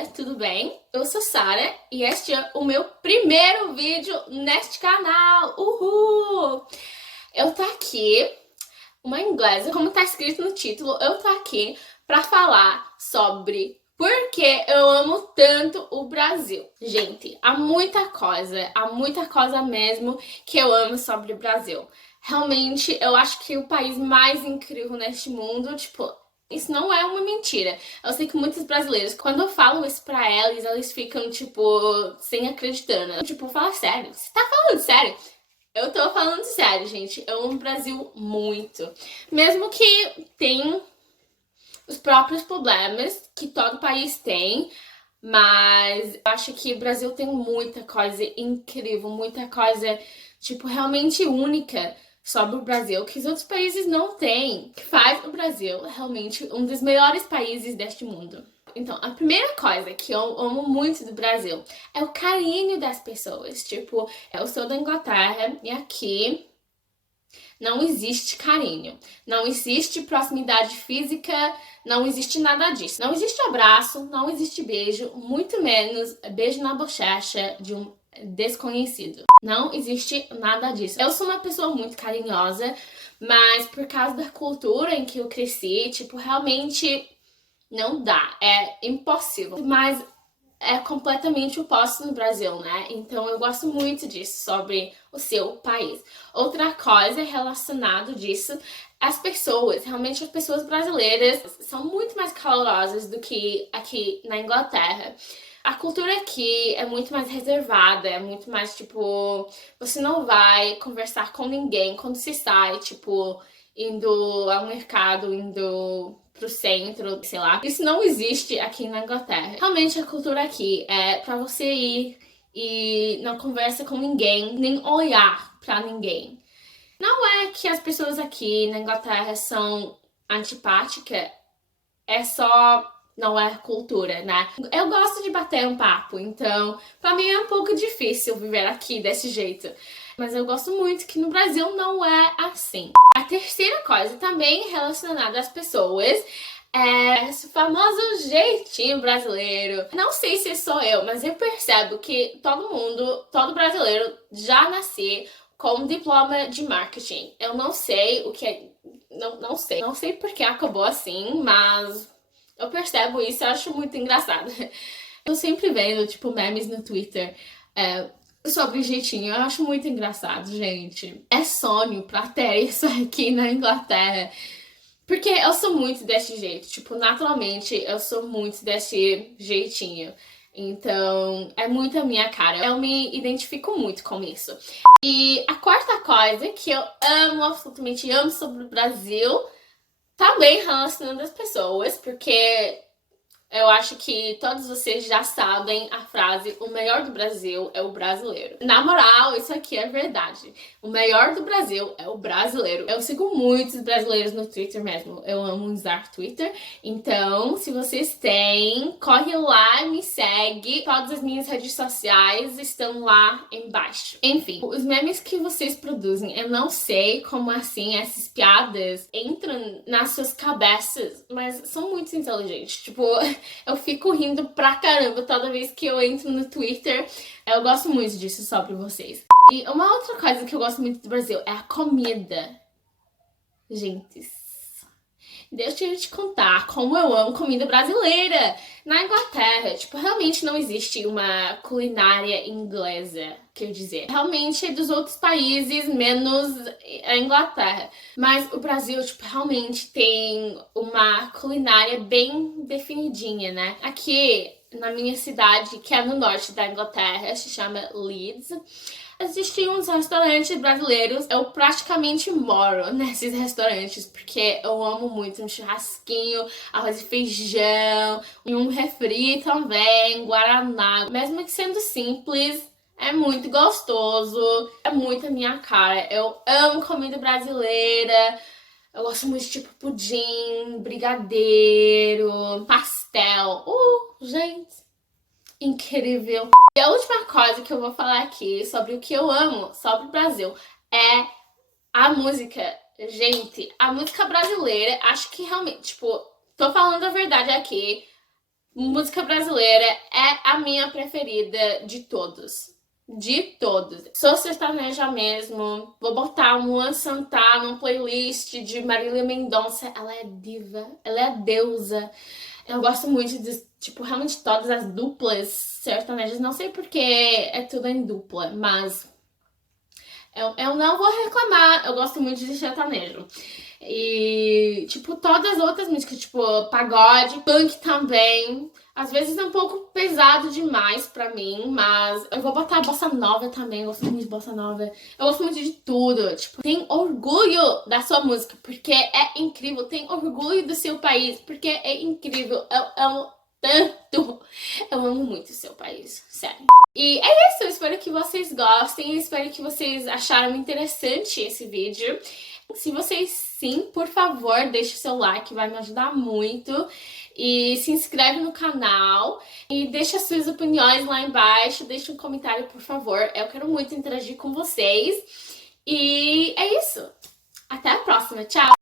galera, tudo bem? Eu sou Sara e este é o meu primeiro vídeo neste canal. Uhul! Eu tô aqui, uma inglesa, como tá escrito no título, eu tô aqui pra falar sobre por que eu amo tanto o Brasil. Gente, há muita coisa mesmo que eu amo sobre o Brasil. Realmente, eu acho que o país mais incrível neste mundo, tipo, isso não é uma mentira. Eu sei que muitos brasileiros, quando eu falo isso pra eles ficam, tipo, sem acreditando. Tipo, fala sério. Você tá falando sério? Eu tô falando sério, gente. Eu amo o Brasil muito. Mesmo que tem os próprios problemas que todo país tem, mas eu acho que o Brasil tem muita coisa incrível, muita coisa, tipo, realmente única sobre o Brasil, que os outros países não têm, que faz o Brasil realmente um dos melhores países deste mundo. Então, a primeira coisa que eu amo muito do Brasil é o carinho das pessoas. Tipo, eu sou da Inglaterra e aqui não existe carinho, não existe proximidade física, não existe nada disso. Não existe abraço, não existe beijo, muito menos beijo na bochecha de um desconhecido. Não existe nada disso. Eu sou uma pessoa muito carinhosa, mas por causa da cultura em que eu cresci, tipo, realmente não dá, é impossível. Mas é completamente oposto no Brasil, né? Então eu gosto muito disso sobre o seu país. Outra coisa relacionada disso, as pessoas, realmente as pessoas brasileiras são muito mais calorosas do que aqui na Inglaterra. A cultura aqui é muito mais reservada, é muito mais tipo, você não vai conversar com ninguém quando se sai, tipo, indo ao mercado, indo pro centro, sei lá. Isso não existe aqui na Inglaterra. Realmente a cultura aqui é pra você ir e não conversa com ninguém, nem olhar pra ninguém. Não é que as pessoas aqui na Inglaterra são antipáticas, é só não é cultura, né? Eu gosto de bater um papo, então pra mim é um pouco difícil viver aqui desse jeito. Mas eu gosto muito que no Brasil não é assim. A terceira coisa também relacionada às pessoas é esse famoso jeitinho brasileiro. Não sei se sou eu, mas eu percebo que todo brasileiro já nasce com um diploma de marketing. Eu não sei o que é. Não sei. Não sei porque acabou assim, mas eu percebo isso e acho muito engraçado. Eu sempre vendo, tipo, memes no Twitter sobre jeitinho. Eu acho muito engraçado, gente. É sonho pra ter isso aqui na Inglaterra. Porque eu sou muito desse jeito. Tipo, naturalmente, eu sou muito desse jeitinho. Então, é muito a minha cara. Eu me identifico muito com isso. E a quarta coisa que eu amo, absolutamente amo sobre o Brasil, também relacionando as pessoas, porque eu acho que todos vocês já sabem a frase: o melhor do Brasil é o brasileiro. Na moral, isso aqui é verdade. O melhor do Brasil é o brasileiro. Eu sigo muitos brasileiros no Twitter mesmo. Eu amo usar Twitter. Então, se vocês têm, corre lá, me segue. Todas as minhas redes sociais estão lá embaixo. Enfim, os memes que vocês produzem, eu não sei como assim essas piadas entram nas suas cabeças, mas são muito inteligentes. Tipo, eu fico rindo pra caramba toda vez que eu entro no Twitter. Eu gosto muito disso sobre vocês. E uma outra coisa que eu gosto muito do Brasil é a comida. Gente, deixa eu te contar como eu amo comida brasileira. Na Inglaterra, tipo, realmente não existe uma culinária inglesa, quer dizer. Realmente é dos outros países, menos a Inglaterra. Mas o Brasil, tipo, realmente tem uma culinária bem definidinha, né? Aqui na minha cidade, que é no norte da Inglaterra, se chama Leeds. Existem uns restaurantes brasileiros, eu praticamente moro nesses restaurantes, porque eu amo muito um churrasquinho, arroz e feijão, e um refri também, guaraná. Mesmo que sendo simples, é muito gostoso, é muito a minha cara. Eu amo comida brasileira, eu gosto muito de tipo pudim, brigadeiro, pastel. Gente, incrível. E a última coisa que eu vou falar aqui sobre o que eu amo sobre o Brasil é a música. Gente, a música brasileira, acho que realmente, tipo, tô falando a verdade aqui, música brasileira é a minha preferida de todos. De todos. Sou sertaneja mesmo. Vou botar um Luan Santana numa playlist de Marília Mendonça. Ela é diva, ela é deusa. Eu gosto muito de, tipo, realmente todas as duplas sertanejas. Não sei porque é tudo em dupla, mas eu não vou reclamar. Eu gosto muito de sertanejo. E, tipo, todas as outras músicas, tipo, pagode, punk também. Às vezes é um pouco pesado demais pra mim, mas eu vou botar bossa nova também. Eu gosto muito de bossa nova. Eu gosto muito de tudo. Tipo, tem orgulho da sua música, porque é incrível. Tem orgulho do seu país, porque é incrível. Eu amo tanto. Eu amo muito o seu país, sério. E é isso, eu espero que vocês gostem. Eu espero que vocês acharam interessante esse vídeo. Se vocês sim, por favor, deixe o seu like, vai me ajudar muito. E se inscreve no canal e deixa as suas opiniões lá embaixo. Deixa um comentário, por favor. Eu quero muito interagir com vocês. E é isso. Até a próxima. Tchau!